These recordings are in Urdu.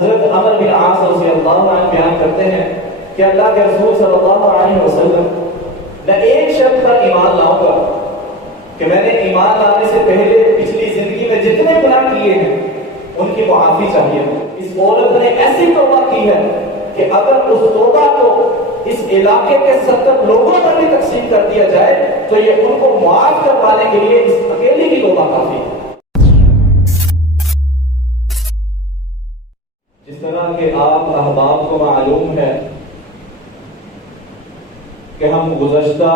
حضرت عمر بن عاص رضی اللہ عنہ بیان کرتے ہیں کہ اللہ کے رسول صلی اللہ علیہ وسلم میں ایک شرط پر ایمان لاؤں گا کہ میں نے ایمان لانے سے پہلے پچھلی زندگی میں جتنے گناہ کیے ہیں ان کی معافی چاہیے. اس عورت نے ایسی توبہ کی ہے کہ اگر اس توبہ کو اس علاقے کے 70 لوگوں پر بھی تقسیم کر دیا جائے تو یہ ان کو معاف کروانے کے لیے اس اکیلی کی توبہ کافی ہے. جس طرح کہ آپ احباب کو معلوم ہے کہ ہم گزشتہ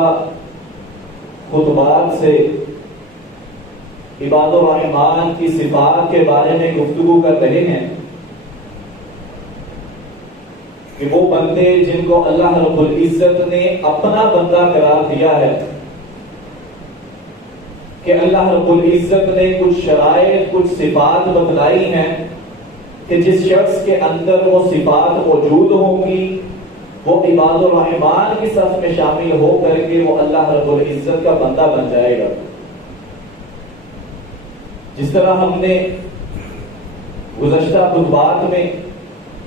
خطبات سے عباد الرحمن کی صفات کے بارے میں گفتگو کر رہے ہیں کہ وہ بندے جن کو اللہ رب العزت نے اپنا بندہ قرار دیا ہے کہ اللہ رب العزت نے کچھ شرائط کچھ صفات بتلائی ہیں کہ جس شخص کے اندر وہ صفات موجود ہوں گی وہ عباد الرحمن کی صف میں شامل ہو کر کے وہ اللہ رب العزت کا بندہ بن جائے گا. جس طرح ہم نے گزشتہ خطبات میں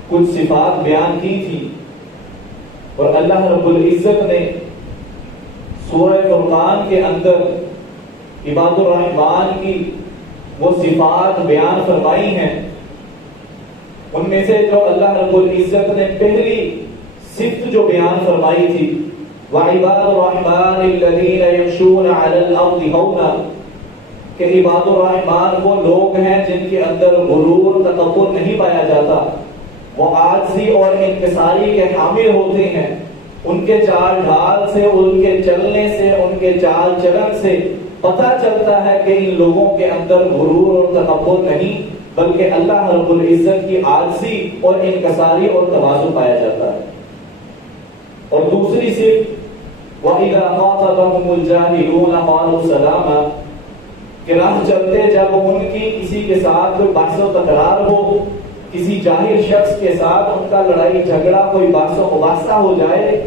کچھ صفات بیان کی تھی اور اللہ رب العزت نے سورہ فرقان کے اندر عباد الرحمن کی وہ صفات بیان فرمائی ہیں. ان میں سے جو اللہ رب العزت نے پہلی صفت جو بیان فرمائی تھی وَعِبَادُ الرَّحْمَنِ الَّذِينَ يَمْشُونَ عَلَى الْأَرْضِ هَوْنًا کہ عباد الرحمن وہ لوگ ہیں جن کے اندر غرور تکبر نہیں پایا جاتا. وہ عاجزی اور انکساری کے حامل ہوتے ہیں. ان کے چال ڈھال سے ان کے چلنے سے ان کے چال چلن سے پتہ چلتا ہے کہ ان لوگوں کے اندر غرور اور تکبر نہیں بلکہ اللہ رب العزت کی عاجزی اور انکساری اور تواضع پایا جاتا ہے. اور دوسری صرف وَإِذَا خَاطَبَهُمُ الْجَاهِلُونَ قَالُوا سَلَامًا کہ راہ چلتے جب ان کی کسی کے ساتھ کوئی بحث و تکرار ہو کسی جاہل شخص کے ساتھ ان کا لڑائی جھگڑا کوئی بحث و مباحثہ ہو جائے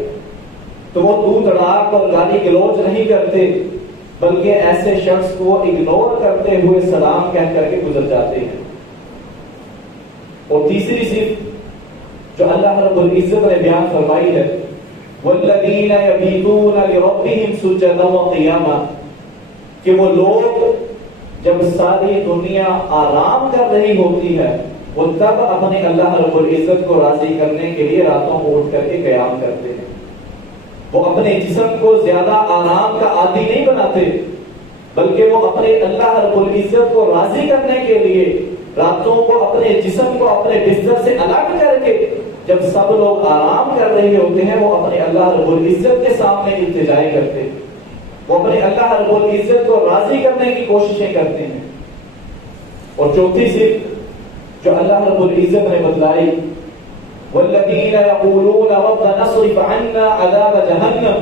تو وہ تو تڑاک اور گالی گلوچ نہیں کرتے بلکہ ایسے شخص کو اگنور کرتے ہوئے سلام کہہ کر کے گزر جاتے ہیں. اور تیسری صرف جو اللہ رب العزت نے بیان فرمائی ہے والذین یبیتون لربہم سجدا وقیاما کہ وہ لوگ جب ساری دنیا آرام کر رہی ہوتی ہے وہ تب اپنے اللہ رب العزت کو راضی کرنے کے لیے راتوں کو اٹھ کر کے قیام کرتے ہیں. وہ اپنے جسم کو زیادہ آرام کا عادی نہیں بناتے بلکہ وہ اپنے اللہ رب العزت کو راضی کرنے کے لیے راتوں کو اپنے جسم کو اپنے بستر سے الگ کر کے جب سب لوگ آرام کر رہے ہوتے ہیں وہ اپنے اللہ رب العزت کے سامنے التجائے کرتے ہیں. وہ اپنے اللہ رب العزت کو راضی کرنے کی کوششیں کرتے ہیں. اور چوتھی صرف جو اللہ رب العزت نے بتلائی والذین یقولون ربنا اصرف عنا عذاب جہنم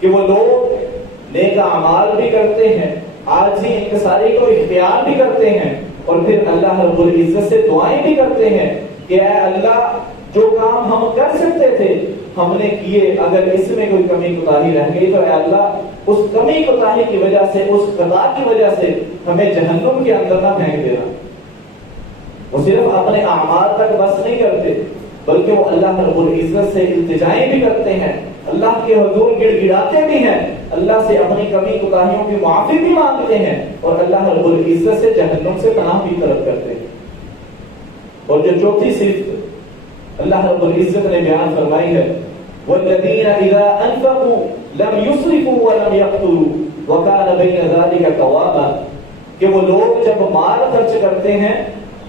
کہ وہ لوگ نیک اعمال بھی کرتے ہیں عاجزی انکساری کو اختیار بھی کرتے ہیں اور پھر اللہ رب العزت سے دعائیں بھی کرتے ہیں کہ اے اللہ جو کام ہم کر سکتے تھے ہم نے کیے اگر اس میں کوئی کمی کوتاہی رہ گئی تو اے اللہ اس کمی کوتاہی کی وجہ سے اس خطا کی وجہ سے ہمیں جہنم کے اندر نہ پھینک دینا. وہ صرف اپنے اعمال تک بس نہیں کرتے بلکہ وہ اللہ رب العزت سے التجائیں بھی کرتے ہیں اللہ کے حضور گڑ گڑاتے بھی ہیں اللہ سے اپنی کمی کوتاہیوں کی معافی بھی مانگتے ہیں اور اللہ رب العزت سے جہنم سے پناہ بھی طلب کرتے ہیں. اور جو چوتھی صفت اللہ رب العزت نے بیان فرمائی ہے والذین اذا انفقوا لم يسرفوا ولم يقتروا وكان بين ذلك قواما کہ وہ لوگ جب مال خرچ کرتے ہیں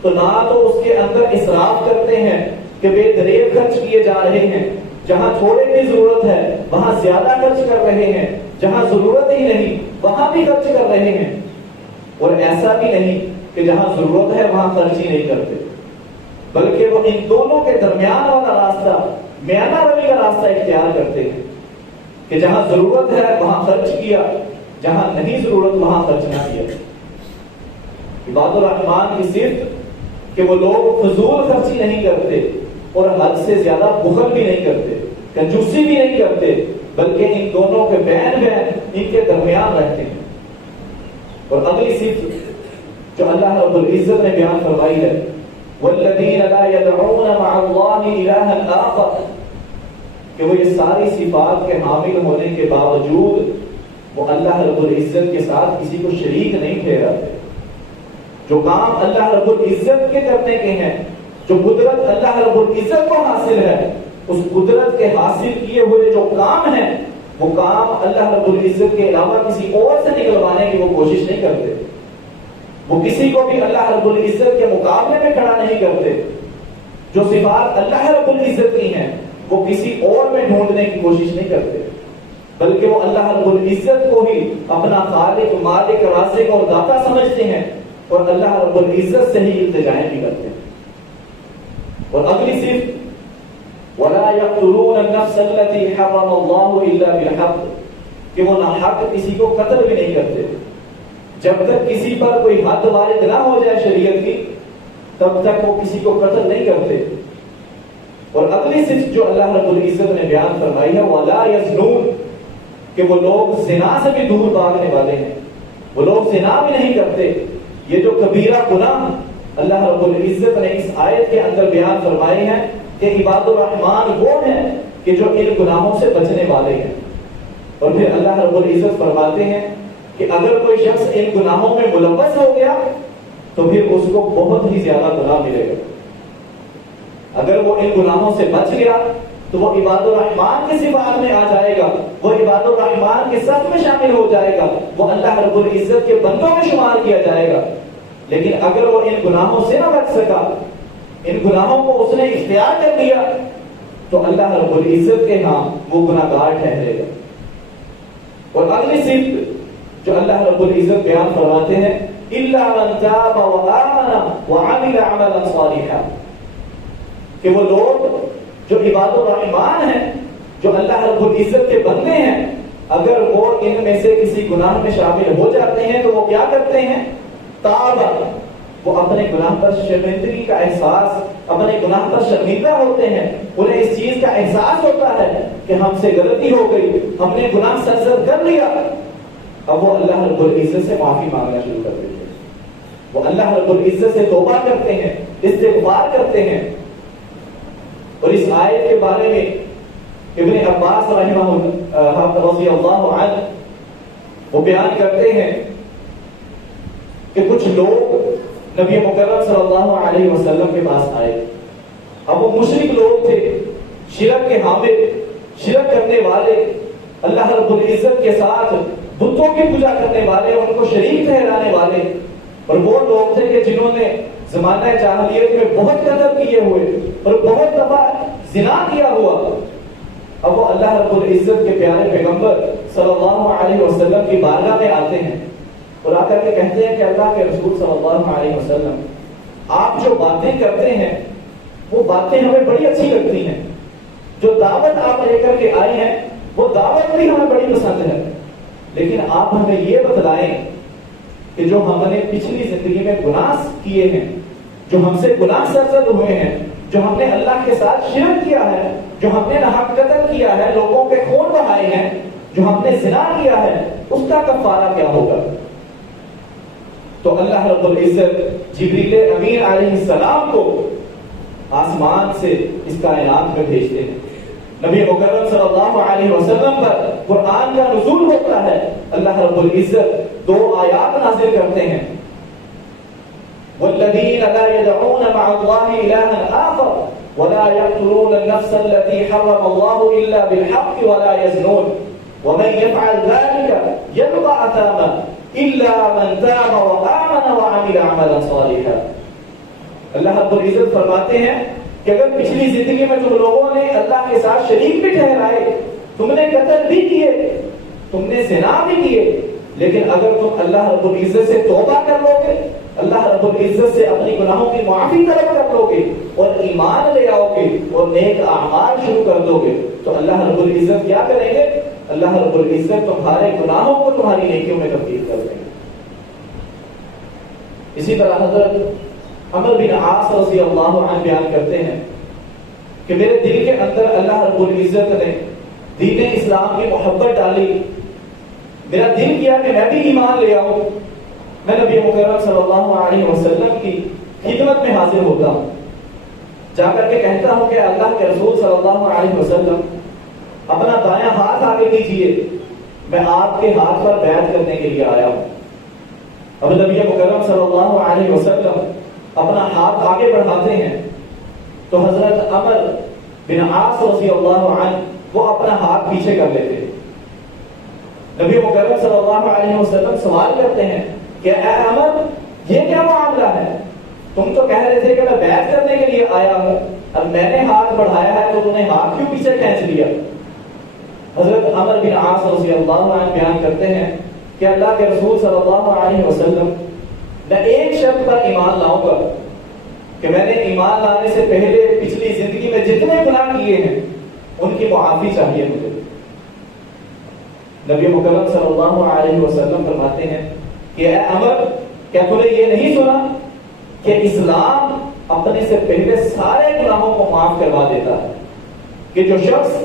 تو نہ تو اس کے اندر اسراف کرتے ہیں کہ بے دریغ خرچ کیے جا رہے ہیں جہاں تھوڑے کی ضرورت ہے وہاں زیادہ خرچ کر رہے ہیں جہاں ضرورت ہی نہیں وہاں بھی خرچ کر رہے ہیں. اور ایسا بھی نہیں کہ جہاں ضرورت ہے وہاں خرچ ہی نہیں کرتے بلکہ وہ ان دونوں کے درمیان والا راستہ میانہ روی کا راستہ اختیار کرتے ہیں کہ جہاں ضرورت ہے وہاں خرچ کیا جہاں نہیں ضرورت وہاں خرچ نہ کیا. عباد الرحمن کی صفت کہ وہ لوگ فضول خرچی نہیں کرتے اور حد سے زیادہ بخل بھی نہیں کرتے کنجوسی بھی نہیں کرتے بلکہ ان دونوں کے بین ان کے درمیان رہتے ہیں. اور اگلی صفت جو اللہ رب العزت نے بیان فرمائی ہے والذین لا يدعون مع اللہ الہا آخر، کہ وہ یہ ساری صفات کے حامل ہونے کے باوجود وہ اللہ رب العزت کے ساتھ کسی کو شریک نہیں ٹھہراتے۔ جو کام اللہ رب العزت کے کرنے کے ہیں، جو قدرت اللہ رب العزت کو حاصل ہے، اس قدرت کے حاصل کیے ہوئے جو کام ہیں، وہ کام اللہ رب العزت کے علاوہ کسی اور سے نکلوانے کی وہ کوشش نہیں کرتے۔ وہ کسی کو بھی اللہ رب العزت کے مقابلے میں کھڑا نہیں کرتے۔ جو صفات اللہ رب العزت کی ہیں وہ کسی اور میں ڈھونڈنے کی کوشش نہیں کرتے، بلکہ وہ اللہ رب العزت کو ہی اپنا خالق، مالک، رازق اور داتا سمجھتے ہیں، اور اللہ رب العزت سے ہی التجائیں بھی کرتے ہیں۔ اور اگلی صرف وَلَا يَقْتُلُونَ النَّفْسَ الَّتِي حَرَّمَ اللَّهُ إِلَّا بِالْحَقِّ، کہ وہ ناحق کسی کو قتل بھی نہیں کرتے۔ جب تک کسی پر کوئی حد وارد نہ ہو جائے شریعت کی، تب تک وہ کسی کو قتل نہیں کرتے۔ اور اگلی صفت جو اللہ رب العزت نے بیان فرمائی ہے وَلَا يَزْنُونَ، کہ وہ لوگ زنا سے بھی دور بھاگنے والے ہیں، وہ لوگ زنا بھی نہیں کرتے۔ یہ جو کبیرہ گناہ اللہ رب العزت نے اس آیت کے اندر بیان فرمائے ہیں کہ عباد الرحمن وہ ہیں کہ جو ان گناہوں سے بچنے والے ہیں۔ اور پھر اللہ رب العزت فرماتے ہیں کہ اگر کوئی شخص ان گناہوں میں ملوث ہو گیا تو پھر اس کو بہت ہی زیادہ گناہ ملے گا۔ اگر وہ ان گناہوں سے بچ گیا تو وہ عباد الرحمن کی صفات میں آ جائے گا، وہ عباد الرحمن کے صف میں شامل ہو جائے گا، وہ اللہ رب العزت کے بندوں میں شمار کیا جائے گا۔ لیکن اگر وہ ان گناہوں سے نہ بچ سکا، ان گناہوں کو اس نے اختیار کر لیا، تو اللہ رب العزت کے ہاں وہ گناہگار ٹھہرے گا۔ اور اگلی صفت جو اللہ رب العزت بیان فرماتے ہیں الا من تاب وآمن وعمل عملا صالحا، کہ وہ لوگ جو عباد الرحمن ہیں، جو اللہ رب العزت کے بندے ہیں، اگر وہ ان میں سے کسی گناہ میں شامل ہو جاتے ہیں تو وہ کیا کرتے ہیں؟ تاب، وہ اپنے گناہ پر شرمندگی کا احساس، اپنے گناہ پر شرمندہ ہوتے ہیں، انہیں اس چیز کا احساس ہوتا ہے کہ ہم سے غلطی ہو گئی، ہم نے گناہ سرزد کر لیا۔ اب وہ اللہ رب العزت سے معافی مانگنا شروع کر دیتے ہیں، وہ اللہ رب العزت سے توبہ کرتے ہیں، استغفار کرتے ہیں۔ اور اس آیت کے بارے میں ابن عباس رضی اللہ عنہ وہ بیان کرتے ہیں کہ کچھ لوگ نبی مکرم صلی اللہ علیہ وسلم کے پاس آئے۔ اب وہ مشرک لوگ تھے، شرک کے حامل، شرک کرنے والے، اللہ رب العزت کے ساتھ بتوں کی پوجا کرنے والے، ان کو شریک ٹھہرانے والے، اور وہ لوگ تھے کہ جنہوں نے زمانہ جاہلیت میں بہت قتل کیے ہوئے اور بہت دفعہ زنا کیا ہوا۔ اب وہ اللہ رب العزت کے پیارے پیغمبر صلی اللہ علیہ وسلم کی بارگاہ میں آتے ہیں اور آ کر کے کہتے ہیں کہ اللہ کے رسول صلی اللہ علیہ وسلم، آپ جو باتیں کرتے ہیں وہ باتیں ہمیں بڑی اچھی لگتی ہیں، جو دعوت آپ لے کر کے آئے ہیں وہ دعوت بھی ہمیں بڑی پسند ہے، لیکن آپ ہمیں یہ بتلائیں کہ جو ہم نے پچھلی زندگی میں گناہ کیے ہیں، جو ہم سے گناہ سرزد ہوئے ہیں، جو ہم نے اللہ کے ساتھ شرک کیا ہے، جو ہم نے ناحق قتل کیا ہے، لوگوں کے خون بہائے ہیں، جو ہم نے زنا کیا ہے، اس کا کفارہ کیا ہوگا؟ تو اللہ رب العزت جبریل امین علیہ السلام کو آسمان سے اس کائنات میں بھیجتے ہیں۔ نبی مکرم صلی اللہ علیہ وسلم پر قرآن کا نزول ہوتا ہے، اللہ رب العزت دو آیات نازل کرتے ہیں، والذین لا يدعون مع اللہ الہا آخر ولا يقتلون النفس التي حرم الله الا بالحق ولا يزنون ومن يفعل ذلك يلقى اثاما الا من تاب وآمن وعمل عملا صالحا۔ اللہ رب العزت فرماتے ہیں کہ اگر پچھلی زندگی میں تم لوگوں نے اللہ کے ساتھ شریک بھی ٹھہرائے، تم نے قتل بھی کیے، تم نے زنا بھی کیے، لیکن اگر تم اللہ رب العزت سے توبہ کر لو گے، اللہ رب العزت سے اپنی گناہوں کی معافی طلب کر لو گے اور ایمان لے آؤ گے اور نیک اعمال شروع کر دو گے، تو اللہ رب العزت کیا کریں گے؟ اللہ رب العزت تمہارے گناہوں کو تمہاری نیکیوں میں تبدیل کر دیں گے۔ اسی طرح حضرت عمرو بن عاص رضی اللہ عنہ بیان کرتے ہیں کہ میرے دل کے اندر اللہ رب العزت نے دین اسلام کی محبت ڈالی، میرا دل کیا کہ میں بھی ایمان لے آؤں، میں نبی مکرم صلی اللہ علیہ وسلم کی خدمت میں حاضر ہوتا ہوں، جا کر کے کہتا ہوں کہ اللہ کے رسول صلی اللہ علیہ وسلم اپنا دایاں ہاتھ آگے کیجیے، میں آپ کے ہاتھ پر بیعت کرنے کے لیے آیا ہوں۔ اب نبی مکرم صلی اللہ علیہ وسلم اپنا ہاتھ آگے بڑھاتے ہیں تو حضرت عمر بن عاص رضی اللہ عنہ وہ اپنا ہاتھ پیچھے کر لیتے ہیں۔ نبی مکرم صلی اللہ علیہ وسلم سوال کرتے ہیں کہ اے عمر یہ کیا معاملہ ہے؟ تم تو کہہ رہے تھے کہ میں بیعت کرنے کے لیے آیا ہوں، اب میں نے ہاتھ بڑھایا ہے تو تم نے ہاتھ کیوں پیچھے کھینچ لیا؟ حضرت عمر بن عاص رضی اللہ عنہ بیان کرتے ہیں کہ اللہ کے رسول صلی اللہ علیہ وسلم میں ایک شرط پر ایمان لاؤں گا کہ میں نے ایمان لانے سے پہلے پچھلی زندگی میں جتنے گناہ کیے ہیں ان کی معافی چاہیے مجھے۔ نبی مکرم صلی اللہ علیہ وسلم فرماتے ہیں کہ اے عمر کیا تم نے یہ نہیں سنا کہ اسلام اپنے سے پہلے سارے گناہوں کو معاف کروا دیتا ہے، کہ جو شخص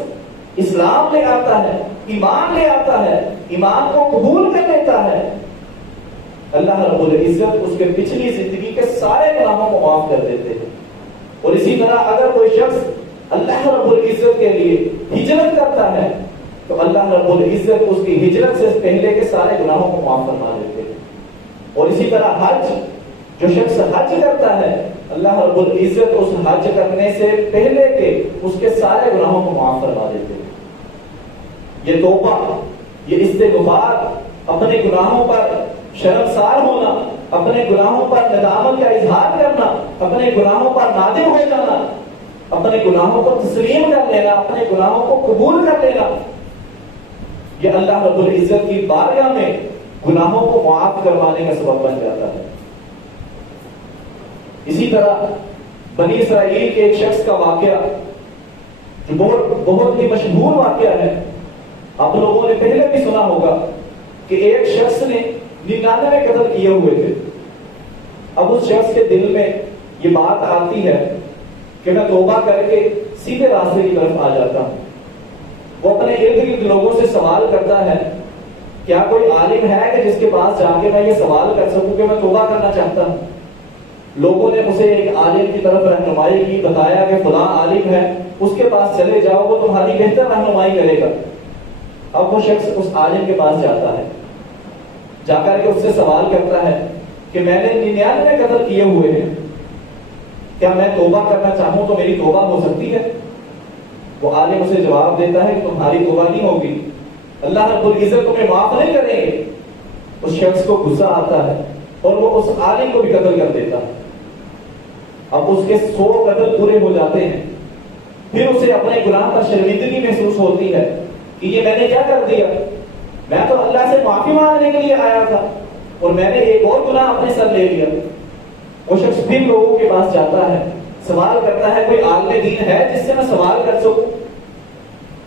اسلام لے آتا ہے، ایمان لے آتا ہے، ایمان کو قبول کر لیتا ہے، اللہ رب العزت اس کے پچھلی زندگی کے سارے گناہوں کو معاف کر دیتے ہیں۔ اور اسی طرح اگر کوئی شخص اللہ رب العزت کے لیے ہجرت کرتا ہے تو اللہ رب العزت اس کی ہجرت سے پہلے کے سارے گناہوں کو معاف فرما دیتے ہیں۔ اور اسی طرح حج، جو شخص حج کرتا ہے اللہ رب العزت اس حج کرنے سے پہلے کے اس کے سارے گناہوں کو معاف فرما دیتے ہیں۔ یہ توبہ، یہ استغفار، اپنے گناہوں پر شرمسار ہونا، اپنے گناہوں پر ندامت کا اظہار کرنا، اپنے گناہوں پر نادم ہو جانا، اپنے گناہوں کو تسلیم کر لینا، اپنے گناہوں کو قبول کر لینا، یہ اللہ رب العزت کی بارگاہ میں گناہوں کو معاف کروانے کا سبب بن جاتا ہے۔ اسی طرح بنی اسرائیل کے ایک شخص کا واقعہ جو بہت ہی مشہور واقعہ ہے، آپ لوگوں نے پہلے بھی سنا ہوگا کہ ایک شخص نے 99 قتل کیے ہوئے تھے۔ اب اس شخص کے دل میں یہ بات آتی ہے کہ میں توبہ کر کے سیدھے راستے کی طرف آ جاتا ہوں۔ وہ اپنے ارد گرد لوگوں سے سوال کرتا ہے کیا کوئی عالم ہے کہ جس کے پاس جا کے میں یہ سوال کر سکوں کہ میں توبہ کرنا چاہتا ہوں؟ لوگوں نے اسے ایک عالم کی طرف رہنمائی کی، بتایا کہ فلاں عالم ہے، اس کے پاس چلے جاؤ، وہ تمہاری بہتر رہنمائی کرے گا۔ اب وہ شخص اس عالم کے پاس جاتا ہے، جا کر کے اس سے سوال کرتا ہے کہ میں نے 99 قتل کیے ہوئے ہیں، کیا میں توبہ کرنا چاہوں تو میری توبہ ہو سکتی ہے؟ وہ عالم اسے جواب دیتا ہے کہ تمہاری توبہ نہیں ہوگی، اللہ رب العزت تمہیں معاف نہیں کریں گے۔ اس شخص کو غصہ آتا ہے اور وہ اس عالم کو بھی قتل کر دیتا ہے۔ اب اس کے 100 قتل پورے ہو جاتے ہیں، پھر اسے اپنے گناہ پر شرمندگی محسوس ہوتی ہے کہ یہ میں نے کیا کر دیا، میں تو اللہ سے معافی مانگنے کے لیے آیا تھا اور میں نے ایک اور گناہ اپنے سر لے لیا۔ وہ شخص پھر لوگوں کے پاس جاتا ہے، سوال کرتا ہے کوئی عالم دین ہے جس سے میں سوال کر سکوں؟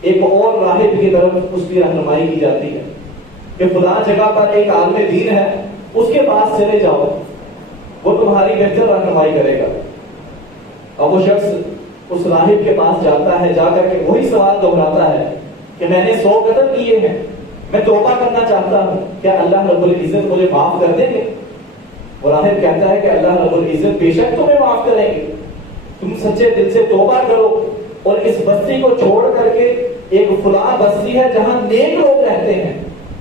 ایک اور راہب کی طرف اس کی رہنمائی کی جاتی ہے کہ فلاں جگہ پر ایک عالم دین ہے، اس کے پاس چلے جاؤ، وہ تمہاری بہتر رہنمائی کرے گا۔ اب وہ شخص اس راہب کے پاس جاتا ہے، جا کر کے وہی سوال دہراتا ہے کہ میں نے 100 قتل کیے ہیں، میں توبہ کرنا چاہتا ہوں، کیا اللہ رب العزت مجھے معاف کر دیں گے؟ وہ راہب کہتا ہے کہ اللہ رب العزت بے شک تمہیں معاف کریں گے، تم سچے دل سے توبہ کرو اور اس بستی کو چھوڑ کر کے ایک فلاں بستی ہے جہاں نیک لوگ رہتے ہیں،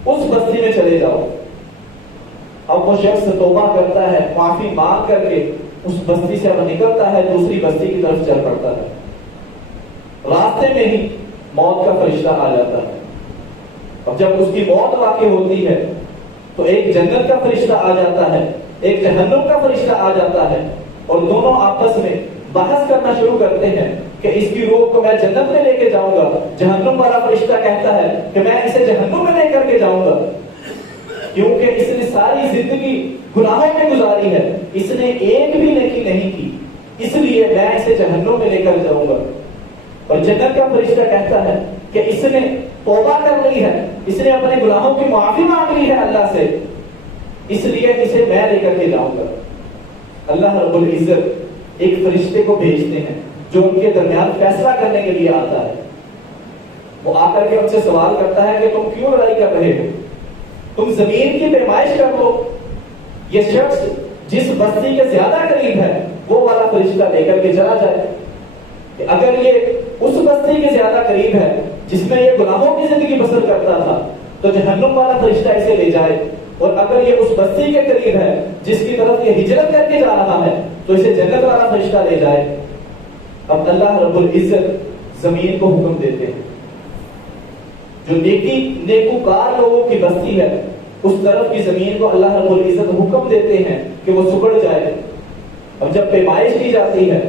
اس بستی میں چلے جاؤ۔ اب وہ شخص توبہ کرتا ہے، معافی مانگ کر کے اس بستی سے اب نکلتا ہے، دوسری بستی کی طرف چل پڑتا ہے۔ راستے میں ہی موت کا فرشتہ آ جاتا ہے۔ اب جب اس کی موت واقع ہوتی ہے تو ایک جنت کا فرشتہ آ جاتا ہے، ایک جہنم کا فرشتہ آ جاتا ہے، اور دونوں آپس میں بحث کرنا شروع کرتے ہیں کہ اس کی روح کو میں جنت میں لے کے جاؤں گا۔ جہنم والا فرشتہ کہتا ہے کہ میں اسے جہنم میں لے کر کے جاؤں گا، کیونکہ اس نے ساری زندگی گناہوں میں گزاری ہے، اس نے ایک بھی نیکی نہیں کی، اس لیے میں اسے جہنم میں لے کر جاؤں گا۔ اور جنت کا فرشتہ کہتا ہے کہ اس نے توبہ کر لی ہے، اس نے اپنے گناہوں کی معافی مانگ لی ہے اللہ سے، اس لیے اسے میں لے کر کے جاؤں گا۔ اللہ رب العزت ایک فرشتے کو بھیجتے ہیں جو ان کے درمیان فیصلہ کرنے کے لیے آتا ہے۔ وہ آ کر کے ان سے سوال کرتا ہے کہ تم کیوں لڑائی کر رہے ہو، تم زمین کی پیمائش کر لو، یہ شخص جس بستی کے زیادہ قریب ہے وہ والا فرشتہ لے کر کے چلا جائے۔ کہ اگر یہ اس بستی کے زیادہ قریب ہے جس میں یہ گناہوں کی زندگی بسر کرتا تھا تو جہنم والا فرشتہ اسے لے جائے، اور اگر یہ اس بستی کے قریب ہے جس کی طرف یہ ہجرت کر کے جا رہا ہے تو اسے جنت والا فرشتہ لے جائے۔ اب اللہ رب العزت زمین کو حکم دیتے ہیں، جو نیکوکار لوگوں کی بستی ہے اس طرف کی زمین کو اللہ رب العزت حکم دیتے ہیں کہ وہ سکڑ جائے۔ اب جب پیمائش کی جاتی ہے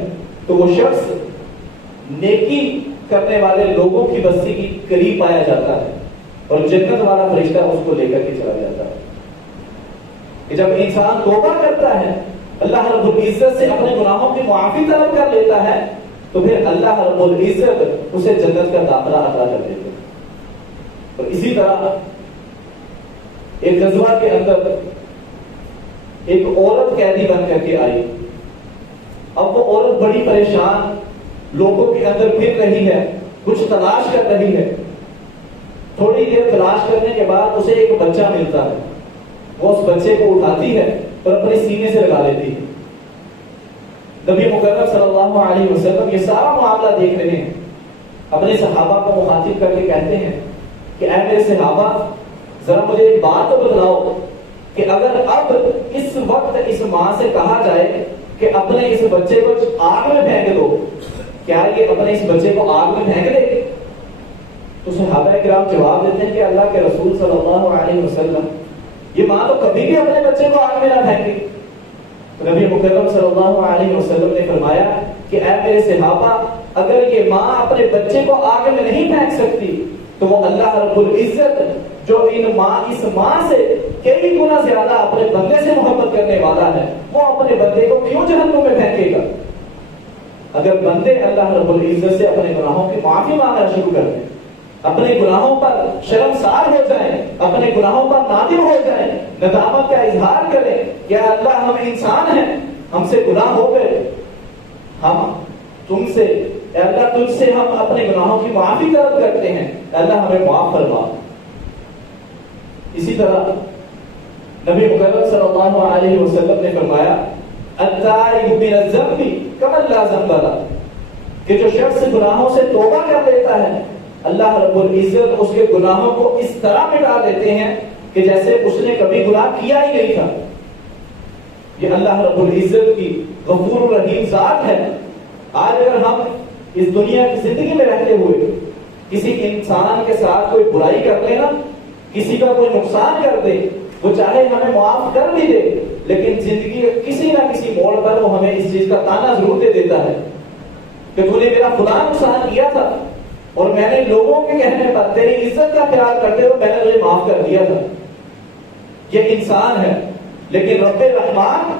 تو وہ شخص نیکی کرنے والے لوگوں کی بستی کی قریب پایا جاتا ہے، اور جنت والا فرشتہ اس کو لے کر کے چلا جاتا ہے۔ کہ جب انسان توبہ کرتا ہے، اللہ رب العزت سے اپنے گناہوں کی معافی طلب کر لیتا ہے، تو پھر اللہ رب العزت اسے جنت کا داخلہ عطا کر دیتے ہیں۔ اور اسی طرح ایک غزوہ کے اندر ایک عورت قیدی بن کر کے آئی۔ اب وہ عورت بڑی پریشان لوگوں کے اندر پھر رہی ہے، کچھ تلاش کر رہی ہے۔ تھوڑی دیر تلاش کرنے کے بعد اسے ایک بچہ ملتا ہے، وہ اس بچے کو اٹھاتی ہے اور اپنے سینے سے لگا لیتی ہے۔ نبی مکرم صلی اللہ علیہ وسلم یہ سارا معاملہ دیکھ رہے ہیں، اپنے صحابہ کو مخاطب کر کے کہتے ہیں کہ اے میرے صحابہ، ذرا مجھے ایک بات تو بتلاؤ کہ اگر اب اس وقت اس ماں سے کہا جائے کہ اپنے اس بچے کو آگ میں پھینک دو، کیا یہ اپنے اس بچے کو آگ میں پھینک دے؟ تو صحابہ کرام جواب دیتے ہیں کہ اللہ کے رسول صلی اللہ علیہ وسلم، یہ ماں تو کبھی بھی اپنے بچے کو آگ میں نہ پھینکے۔ تو نبی مکرم صلی اللہ علیہ وسلم نے فرمایا کہ اے میرے صحابہ، اگر یہ ماں اپنے بچے کو آگ میں نہیں پھینک سکتی تو وہ اللہ رب العزت جو اس ماں سے کئی گنا زیادہ اپنے بندے سے محبت کرنے والا ہے، وہ اپنے بندے کو کیوں جہنم میں پھینکے گا؟ اگر بندے اللہ رب العزت سے اپنے گناہوں کی معافی مانگنا شروع کر دیں، اپنے گناہوں پر شرمسار ہو جائیں، اپنے گناہوں پر نادم ہو جائیں، ندامت کا اظہار کریں کہ اللہ ہم انسان ہیں، ہم سے گناہ ہو گئے، ہم تم سے اے اللہ تجھ سے ہم اپنے گناہوں کی معافی طلب کرتے ہیں، اے اللہ ہمیں معاف فرما۔ اسی طرح نبی مکرم صلی اللہ علیہ وسلم نے فرمایا التائب من الذنب کمن لا ذنب لہ، کہ جو شخص گناہوں سے توبہ کر لیتا ہے اللہ رب العزت اس کے گناہوں کو اس طرح مٹا دیتے ہیں کہ جیسے اس نے کبھی گناہ کیا ہی نہیں تھا۔ یہ اللہ رب العزت کی غفور الرحیم ذات ہے۔ آج اگر ہم اس دنیا کی زندگی میں رہتے ہوئے کسی انسان کے ساتھ کوئی برائی کر لیں نا، کسی کا کوئی نقصان کر دے، وہ چاہے ہمیں معاف کر بھی دے لیکن زندگی کے کسی نہ کسی موڑ پر وہ ہمیں اس چیز کا تانا ضرور دے دیتا ہے کہ تو نے میرا فلاں نقصان کیا تھا اور میں نے لوگوں کے کہنے پر تیری عزت کا خیال کرتے ہوئے میں نے تجھے معاف کر دیا تھا۔ یہ انسان ہے، لیکن رب رحمان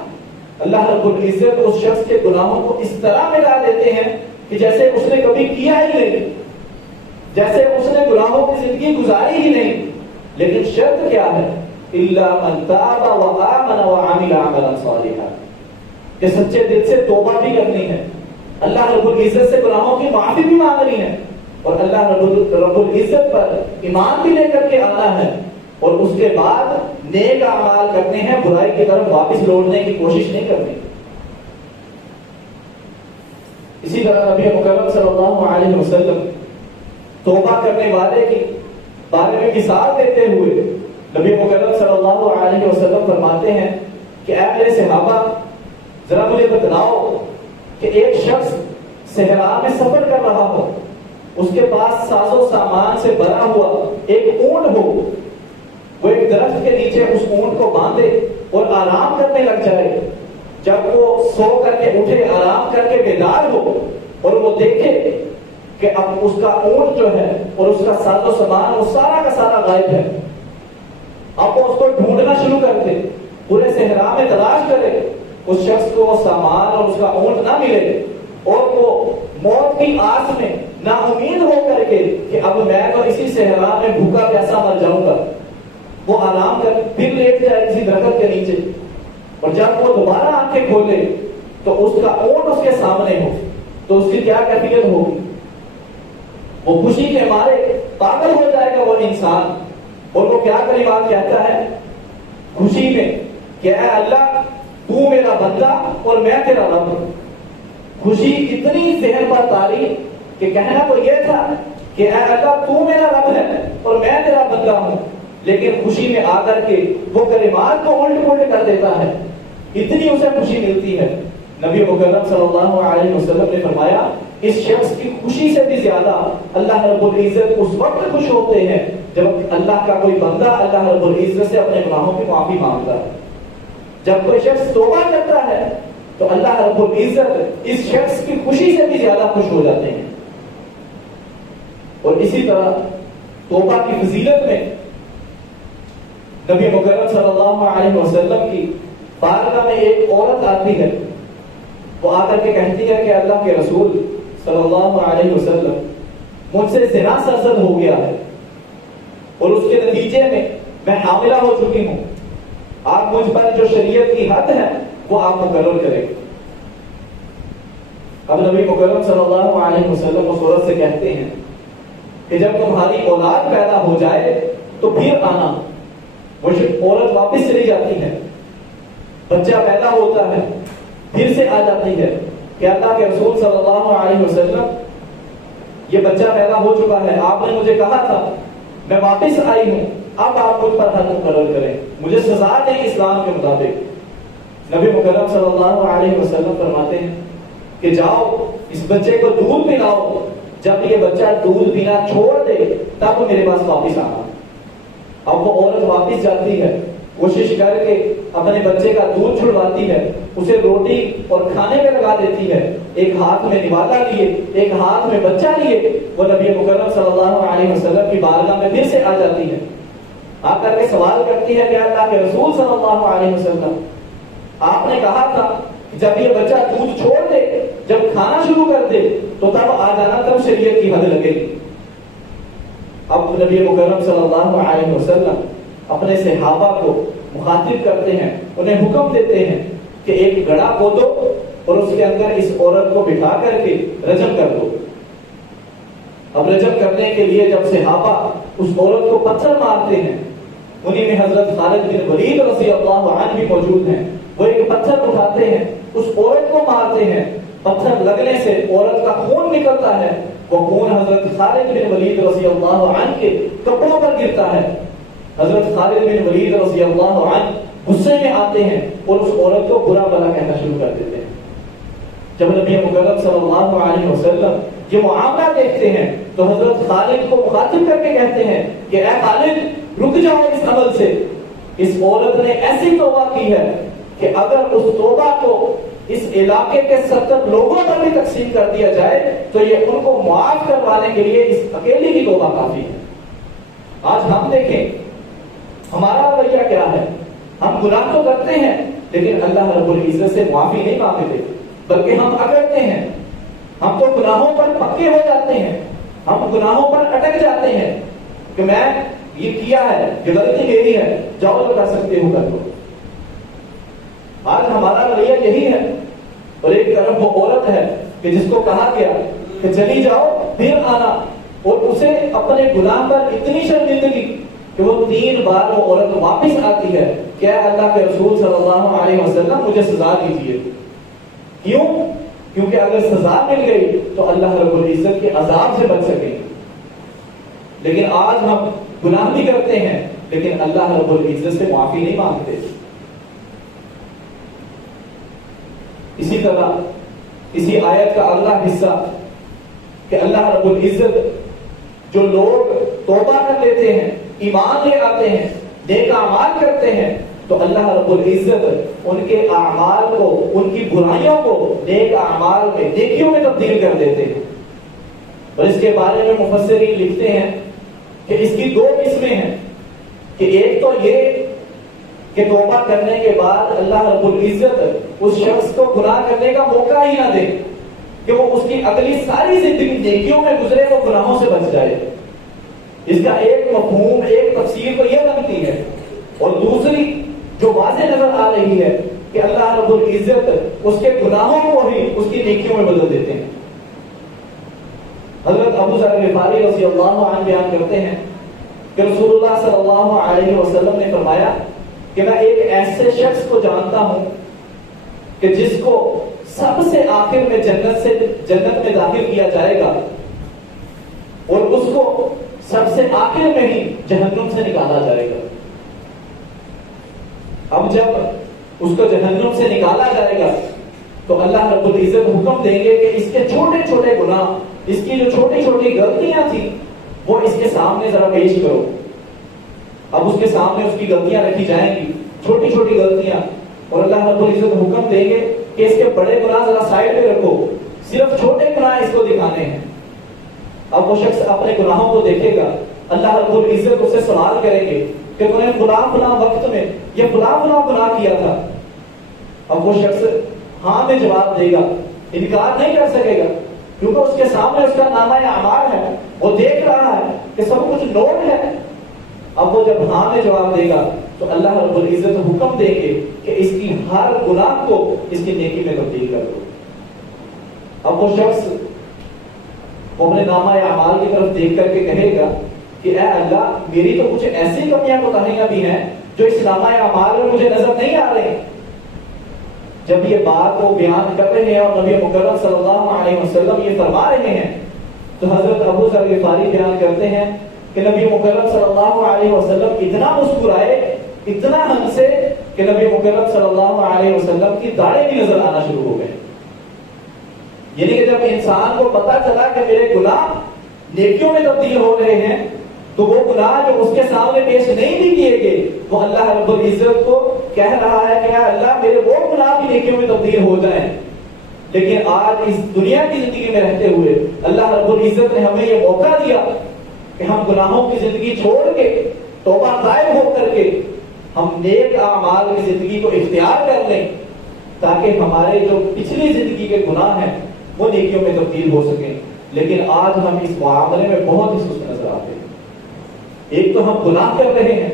اللہ رب العزت اس شخص کے گناہوں کو اس طرح مٹا دیتے ہیں کہ جیسے اس نے کبھی کیا ہی نہیں، جیسے اس نے گناہوں کی زندگی گزاری ہی نہیں۔ لیکن شرط کیا ہے؟ الا من تاب وآمن وعمل عملا صالحا، کہ سچے دل سے توبہ بھی کرنی ہے، اللہ رب العزت سے گناہوں کی معافی بھی مانگنی ہے، اور اللہ رب العزت پر ایمان بھی لے کر کے آنا ہے، اور اس کے بعد نیک اعمال کرنے ہیں، برائی کی طرف واپس لوٹنے کی کوشش نہیں کرنی۔ اسی طرح نبی مکرم صلی اللہ علیہ وسلم توبہ کرنے والے کی بارے میں مثال دیتے ہوئے نبی مکرم صلی اللہ علیہ وسلم فرماتے ہیں کہ اے میرے صحابہ، ذرا مجھے بتلاؤ کہ ایک شخص صحرا میں سفر کر رہا ہو، اس کے پاس ساز و سامان سے بھرا ہوا ایک اونٹ ہو، وہ ایک درخت کے نیچے اس اونٹ کو باندھے اور آرام کرنے لگ جائے، جب وہ سو کر کے اٹھے، آرام کر کے بیدار ہو اور وہ دیکھے کہ اب اس کا اونٹ جو ہے اور اس کا ساز و سامان وہ سارا کا سارا غائب ہے، اب وہ اس کو ڈھونڈنا شروع کر دے، پورے صحرا میں تلاش کرے، اس شخص کو وہ سامان اور اس کا اونٹ نہ ملے، اور وہ موت کی آس میں نا امید ہو کر کے کہ اب میں تو اسی صحرا میں بھوکا پیاسا مر جاؤں گا، وہ آرام کر پھر لیٹ جائے کسی درخت کے نیچے، اور جب وہ دوبارہ آنکھیں کھولے تو اس کا اونٹ اس کے سامنے ہو تو اس کی کیا کیفیت ہوگی؟ وہ خوشی کے مارے پاگل ہو جائے گا وہ انسان، اور وہ کیا کلمات کہتا ہے خوشی میں کہ اے اللہ تو میرا بندہ اور میں تیرا رب۔ خوشی اتنی ذہن پر طاری فرمائی کہ کہنا تو یہ تھا کہ اے اللہ تو میرا رب ہے اور میں تیرا بندہ ہوں، لیکن خوشی میں آ کر کے وہ کلمات کو الٹ پلٹ کر دیتا ہے، اتنی اسے خوشی ملتی ہے۔ نبی مکرم صلی اللہ علیہ وسلم نے فرمایا اس شخص کی خوشی سے بھی زیادہ اللہ رب العزت اس وقت خوش ہوتے ہیں جب اللہ کا کوئی بندہ اللہ رب العزت سے اپنے گناہوں کی معافی مانگتا ہے۔ جب کوئی شخص توبہ کرتا ہے تو اللہ رب العزت اس شخص کی خوشی سے بھی زیادہ خوش ہو جاتے ہیں۔ اور اسی طرح توبہ کی فضیلت میں نبی مکرم صلی اللہ علیہ وسلم کی بارگاہ میں ایک عورت آتی ہے، وہ آ کر کے کہتی ہے کہ اللہ کے رسول صلی اللہ علیہ وسلم مجھ سے زنا سرزد ہو گیا ہے اور اس کے نتیجے میں حاملہ ہو چکی ہوں، آپ مجھ پر جو شریعت کی حد ہے وہ آپ مقرر کریں۔ اب نبی مکرم صلی اللہ علیہ وسلم اس عورت سے کہتے ہیں کہ جب تمہاری اولاد پیدا ہو جائے تو پھر آنا۔ وہ عورت واپس چلی جاتی ہے، بچہ پیدا ہوتا ہے، پھر سے آ جاتی ہے کہ اللہ کے رسول صلی اللہ علیہ وسلم یہ بچہ پیدا ہو چکا ہے، آپ نے مجھے کہا تھا، میں واپس آئی ہوں، اب آپ مجھ پر حد مقرر کریں، مجھے سزا دیں اسلام کے مطابق۔ نبی مکرم صلی اللہ علیہ وسلم فرماتے ہیں کہ جاؤ اس بچے کو دودھ پلاؤ، جب یہ بچہ دودھ پینا چھوڑ دے تب میرے پاس واپس آنا۔ اب وہ عورت واپس جاتی ہے، کوشش کر کے اپنے بچے کا دودھ چھڑواتی ہے، اسے روٹی اور کھانے میں لگا دیتی ہے، ایک ہاتھ میں نوالا لیے ایک ہاتھ میں بچہ لیے وہ نبی مکرم صلی اللہ علیہ وسلم کی بارگاہ میں پھر سے آ جاتی ہے، آ کر کے سوال کرتی ہے کہ اللہ کے رسول صلی اللہ علیہ وسلم آپ نے کہا تھا جب یہ بچہ دودھ چھوڑ دے، جب کھانا شروع کر دے تو تب آ جانا، تب شریعت کی حد لگے گی۔ اب نبی مکرم صلی اللہ علیہ وسلم اپنے صحابہ کو مخاطب کرتے ہیں، انہیں حکم دیتے ہیں کہ ایک گڑھا کھودو اور اس کے اندر اس عورت کو بٹھا کر کے رجم کر دو۔ اب رجم کرنے کے لیے جب صحابہ اس عورت کو پتھر مارتے ہیں، انہی میں حضرت خالد بن ولید رضی اللہ عنہ بھی موجود ہیں، وہ ایک پتھر اٹھاتے ہیں، اس عورت کو مارتے ہیں، پتھر لگنے سے عورت کا خون نکلتا ہے، وہ خون حضرت خالد بن ولید رضی اللہ عنہ کے کپڑوں پر گرتا ہے۔ حضرت خالد بن ولید رضی اللہ عنہ غصے میں آتے ہیں اور اس عورت کو برا بھلا کہنا شروع کر دیتے ہیں۔ جب نبی مکرم صلی اللہ علیہ وسلم یہ معاملہ دیکھتے ہیں تو حضرت خالد کو مخاطب کر کے کہتے ہیں کہ اے خالد رک جاؤ اس عمل سے، اس عورت نے ایسی توبہ کی ہے کہ اگر اس توبہ کو اس علاقے کے 70 لوگوں پر بھی تقسیم کر دیا جائے تو یہ ان کو معاف کروانے کے لیے اس اکیلی کی توبہ کافی ہے۔ آج ہم دیکھیں ہمارا رویہ کیا ہے، ہم گناہ تو کرتے ہیں لیکن اللہ رب العزت سے معافی نہیں مانگتے، بلکہ ہم اکڑتے ہیں، ہم تو گناہوں پر پکے ہو جاتے ہیں، ہم گناہوں پر اٹک جاتے ہیں کہ میں یہ کیا ہے، یہ غلطی میری ہے، جاؤ جو کر سکتے ہو کر دو۔ آج ہمارا رویہ یہی ہے، اور ایک طرف وہ عورت ہے کہ جس کو کہا گیا کہ چلی جاؤ پھر آنا، اور اسے اپنے گناہ پر اتنی شرمندگی کہ وہ 3 بار وہ عورت واپس آتی ہے کہ اے اللہ کے رسول صلی اللہ علیہ وسلم مجھے سزا دیجیے۔ کیوں؟ کیونکہ اگر سزا مل گئی تو اللہ رب العزت کے عذاب سے بچ سکیں۔ لیکن آج ہم گناہ بھی کرتے ہیں لیکن اللہ رب العزت سے معافی نہیں مانگتے۔ اسی طرح اسی آیت کا اگلا حصہ کہ اللہ رب العزت جو لوگ توبہ کر لیتے ہیں، ایمان لے آتے ہیں، نیک اعمال کرتے ہیں تو اللہ رب العزت ان کے اعمال کو، ان کی برائیوں کو نیک اعمال میں، نیکیوں میں تبدیل کر دیتے ہیں۔ اور اس کے بارے میں مفسرین لکھتے ہیں کہ اس کی 2 قسمیں ہیں کہ ایک تو یہ کہ توبہ کرنے کے بعد اللہ رب العزت اس شخص کو گناہ کرنے کا موقع ہی نہ دے کہ وہ اس کی اگلی ساری زندگی نیکیوں میں گزرے، وہ گناہوں سے بچ جائے۔ اس کا ایک مفہوم، ایک تفسیر تو یہ بنتی ہے، اور دوسری جو واضح نظر آ رہی ہے کہ اللہ رب العزت اس کے گناہوں کو ہی اس کی نیکیوں میں بدل دیتے ہیں۔ حضرت ابو ذر غفاری رضی اللہ عنہ بیان کرتے ہیں کہ رسول اللہ صلی اللہ علیہ وسلم نے فرمایا کہ میں ایک ایسے شخص کو جانتا ہوں کہ جس کو سب سے آخر میں جنت میں داخل کیا جائے گا اور اس کو سب سے آخر میں ہی جہنم سے نکالا جائے گا. اب جب اس کو جہنم سے نکالا جائے گا تو اللہ رب العزت حکم دیں گے کہ اس کے چھوٹے چھوٹے گناہ، اس کی جو چھوٹی چھوٹی غلطیاں تھیں وہ اس کے سامنے ذرا پیش کرو. اب اس کے سامنے اس کی غلطیاں رکھی جائیں گی، چھوٹی چھوٹی غلطیاں، اور اللہ رب العزت حکم دیں گے کہ اس کے بڑے گناہ ذرا سائڈ پہ رکھو، صرف چھوٹے گناہ اس کو دکھانے ہیں. اب وہ شخص اپنے گناہوں کو دیکھے گا، اللہ رب العزت اسے سوال کریں گے کہ تم نے فلاں وقت میں یہ فلاں گناہ کیا تھا. اب وہ شخص ہاں میں جواب دے گا، انکار نہیں کر سکے گا، کیونکہ اس کے سامنے اس کا نامہ اعمال ہے، وہ دیکھ رہا ہے کہ سب کچھ نوٹ ہے. اب وہ جب ہاں میں جواب دے گا تو اللہ رب العزت حکم دیں گے کہ اس کی ہر گناہ کو اس کی نیکی میں تبدیل کر دو. اب وہ شخص وہ اپنے نامہ اعمال کی طرف دیکھ کر کے کہے گا کہ اے اللہ، میری تو کچھ ایسی کمیاں کوتاہیاں بھی ہیں جو اس نامہ اعمال میں مجھے نظر نہیں آ رہی. جب یہ بات وہ بیان کر رہے ہیں اور نبی مکرم صلی اللہ علیہ وسلم یہ فرما رہے ہیں تو حضرت ابو ذر غفاری بیان کرتے ہیں کہ نبی مکرم صلی اللہ علیہ وسلم اتنا مسکرائے، اتنا ہنسے کہ نبی مکرم صلی اللہ علیہ وسلم کی داڑھیں بھی نظر آنا شروع ہو گئے. یعنی کہ جب انسان کو پتا چلا کہ میرے گناہ نیکیوں میں تبدیل ہو رہے ہیں تو وہ گناہ جو اس کے سامنے پیش نہیں بھی کیے گئے وہ اللہ رب العزت کو کہہ رہا ہے کہ اللہ میرے وہ گناہ بھی نیکیوں میں تبدیل ہو جائیں. لیکن آج اس دنیا کی زندگی میں رہتے ہوئے اللہ رب العزت نے ہمیں یہ موقع دیا کہ ہم گناہوں کی زندگی چھوڑ کے توبہ طائب ہو کر کے ہم نیک اعمال کی زندگی کو اختیار کر لیں تاکہ ہمارے جو پچھلی زندگی کے گناہ ہیں وہ نیکیوں میں تبدیل ہو سکیں. لیکن آج ہم اس معاملے میں بہت ہی سست نظر آتے ہیں. ایک تو ہم گناہ کر رہے ہیں،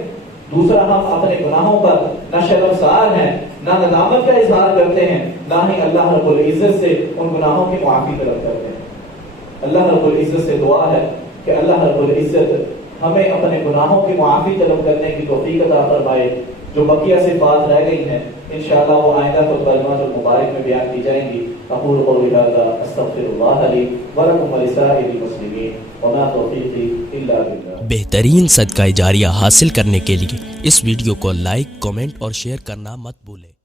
دوسرا ہم اپنے گناہوں پر نہ شرمسار ہیں، نہ ندامت کا اظہار کرتے ہیں، نہ ہی اللہ رب العزت سے ان گناہوں کی معافی طلب کرتے ہیں. اللہ رب العزت سے دعا ہے کہ اللہ رب العزت ہمیں اپنے گناہوں کی معافی طلب کرنے کی توفیق عطا فرمائے. جو بقیہ صفات رہ گئی ہیں انشاءاللہ وہ آئندہ خطبہ جمعۃ المبارک میں بیان کی جائیں گی. اقول قولی ھذا استغفر اللہ لی ولکم ولسائر المسلمین وما توفیقی الا باللہ. بہترین صدقہ جاریہ حاصل کرنے کے لیے اس ویڈیو کو لائک، کمنٹ اور شیئر کرنا مت بھولیں.